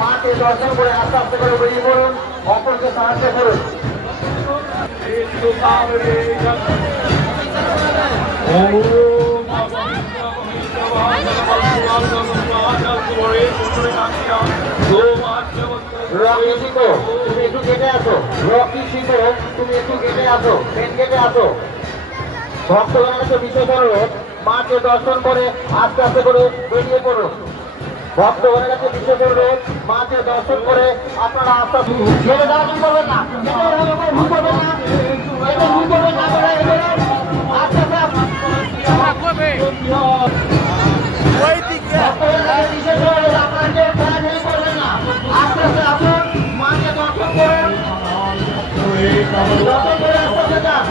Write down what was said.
মাকে দর্শন করে আস্তে আস্তে করে বেরিয়ে পড়ুন, অপরকে সাহায্য করুন। রকি শিখো, তুমি একটু কেটে আসো। রকি শিখো, তুমি একটু কেটে আসো, মেন গেটে আসো। ভক্তগণের কাছে বিশেষ অনুরোধ, মাকে দর্শন করে আস্তে আস্তে করে বেরিয়ে পড়ুন। ভক্তগণের কাছে বিশেষ অনুরোধ, মাকে দর্শন করে আপনারা আস্তে আস্তে ছেড়ে দেওয়া শুরু করবেন না, করবেন না, করবেন না, আস্তে আস্তে বিশেষ অনুরোধ, আপনারা কেউ খেলাধুলি করবেন না, আস্তে আস্তে আসুন, মাকে দর্শন করুন, দর্শন করে আস্তে আস্তে যান।